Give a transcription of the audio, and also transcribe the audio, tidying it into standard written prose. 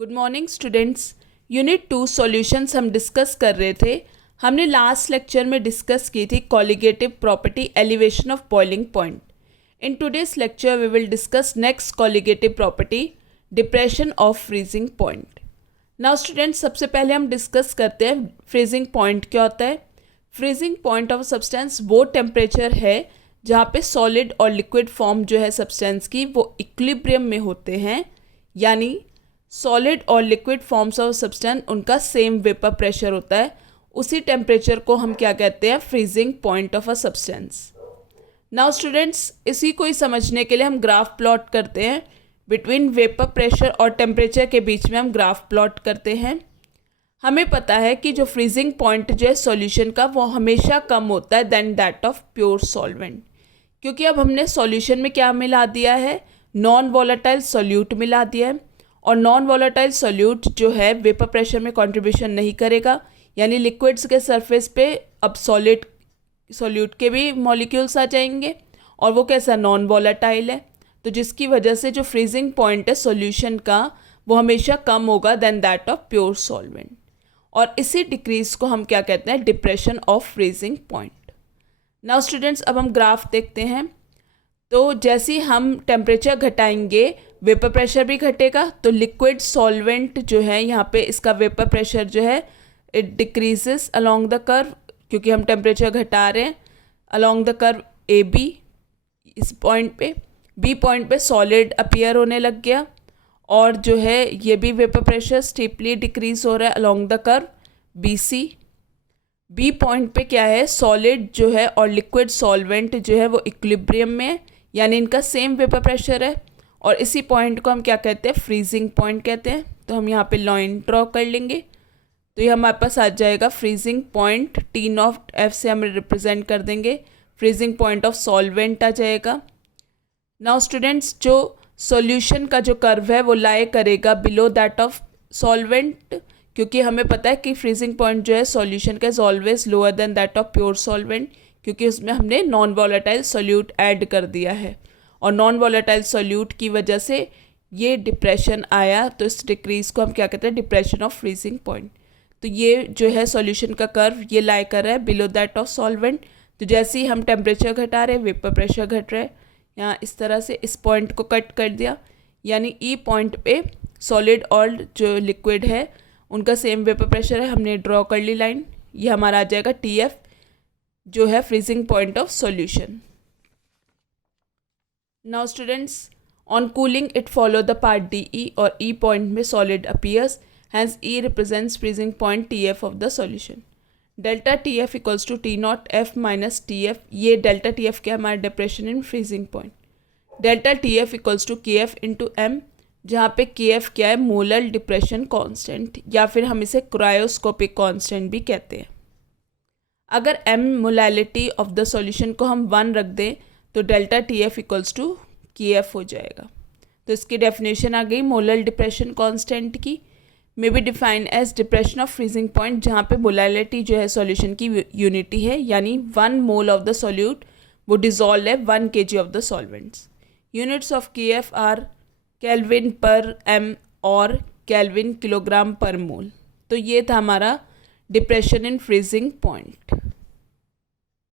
Good morning students. Unit 2 solutions हम discuss कर रहे थे। हमने लास्ट लेक्चर में डिस्कस की थी colligative property elevation of boiling point. In today's lecture we will discuss next colligative property depression of freezing point. Now students, सबसे पहले हम डिस्कस करते हैं फ्रीजिंग पॉइंट क्या होता है। फ्रीजिंग पॉइंट ऑफ सब्सटेंस वो टेम्परेचर है जहाँ पे सॉलिड और लिक्विड फॉर्म जो है सब्सटेंस की वो इक्विलिब्रियम में होते हैं, यानी सॉलिड और लिक्विड फॉर्म्स ऑफ सब्सटेंस उनका सेम वेपर प्रेशर होता है। उसी टेम्परेचर को हम क्या कहते हैं, freezing point of a substance. Now students, इसी को ही समझने के लिए हम ग्राफ प्लॉट करते हैं। बिटवीन वेपर प्रेशर और टेम्परेचर के बीच में हम ग्राफ प्लॉट करते हैं। हमें पता है कि जो फ्रीजिंग पॉइंट जो है सॉल्यूशन का वो हमेशा कम होता है than that of pure solvent, क्योंकि अब हमने सॉल्यूशन में क्या मिला दिया है, नॉन वॉलेटाइल सोल्यूट मिला दिया है। और नॉन वॉलेटाइल सोल्यूट जो है वेपर प्रेशर में कंट्रीब्यूशन नहीं करेगा, यानी लिक्विड्स के सरफेस पे अब सॉलिड सोल्यूट के भी मॉलिक्यूल्स आ जाएंगे और वो कैसा नॉन वॉलेटाइल है, तो जिसकी वजह से जो फ्रीजिंग पॉइंट है सॉल्यूशन का वो हमेशा कम होगा than that of pure solvent. और इसी डिक्रीज को हम क्या कहते हैं, depression of freezing point. Now students, अब हम ग्राफ देखते हैं। तो जैसे ही हम टेम्परेचर घटाएंगे वेपर प्रेशर भी घटेगा, तो लिक्विड सॉल्वेंट जो है यहाँ पे इसका वेपर प्रेशर जो है it decreases along the curve, क्योंकि हम टेम्परेचर घटा रहे हैं along the curve A B. इस पॉइंट पे बी पॉइंट पे सॉलिड अपीयर होने लग गया और जो है ये भी वेपर प्रेशर स्टीपली डिक्रीज हो रहा है along the curve B C. B point पे क्या है, सॉलिड जो है और लिक्विड सॉल्वेंट जो है वो इक्विलिब्रियम में है, यानी इनका सेम वेपर प्रेशर है। और इसी पॉइंट को हम क्या कहते हैं, फ्रीजिंग पॉइंट कहते हैं। तो हम यहाँ पे लाइन ड्रॉ कर लेंगे, तो ये हमारे पास आ जाएगा freezing point. T not F से हम रिप्रेजेंट कर देंगे, फ्रीजिंग पॉइंट ऑफ सॉल्वेंट आ जाएगा। नाउ स्टूडेंट्स, जो सॉल्यूशन का जो कर्व है वो लाई करेगा बिलो दैट ऑफ सॉल्वेंट, क्योंकि हमें पता है कि फ्रीजिंग पॉइंट जो है सॉल्यूशन का is always lower than that of pure solvent, क्योंकि उसमें हमने नॉन वॉलेटाइल सोल्यूट ऐड कर दिया है और नॉन वॉलेटाइल सोल्यूट की वजह से ये डिप्रेशन आया। तो इस डिक्रीज को हम क्या कहते हैं, डिप्रेशन ऑफ फ्रीजिंग पॉइंट। तो ये जो है सॉल्यूशन का कर्व ये लाई कर रहा है बिलो दैट ऑफ सॉल्वेंट। तो जैसे ही हम टेम्परेचर घटा रहे हैं वेपर प्रेशर घट रहा है। यहाँ इस तरह से इस पॉइंट को कट कर दिया, यानी ई पॉइंट पे सॉलिड और जो लिक्विड है उनका सेम वेपर प्रेशर है। हमने ड्रॉ कर ली लाइन, ये हमारा आ जाएगा टी एफ जो है freezing point of solution. Now students, on cooling it follow the part D E, और ई पॉइंट में solid appears, hence E represents freezing point T F of the solution. Delta T F equals to T not F minus T F. ये delta T F क्या है, हमारा depression in freezing point. Delta T F equals to K F into M, जहाँ पे के F क्या है, molar depression constant, या फिर हम इसे क्रायोस्कोपिक कांस्टेंट भी कहते हैं। अगर M molality of the solution को हम 1 रख दें तो delta T F equals to K F हो जाएगा। तो इसकी डेफिनेशन आ गई मोलर डिप्रेशन कांस्टेंट की, may be define as depression of freezing point, जहाँ पे मोलैलिटी जो है सॉल्यूशन की यूनिटी है, यानी 1 मोल ऑफ द सॉल्यूट वो डिजॉल्व है 1 kg of the solvents. Units of के एफ आर केल्विन पर एम और केल्विन किलोग्राम पर मोल। तो ये था हमारा डिप्रेशन इन फ्रीजिंग पॉइंट।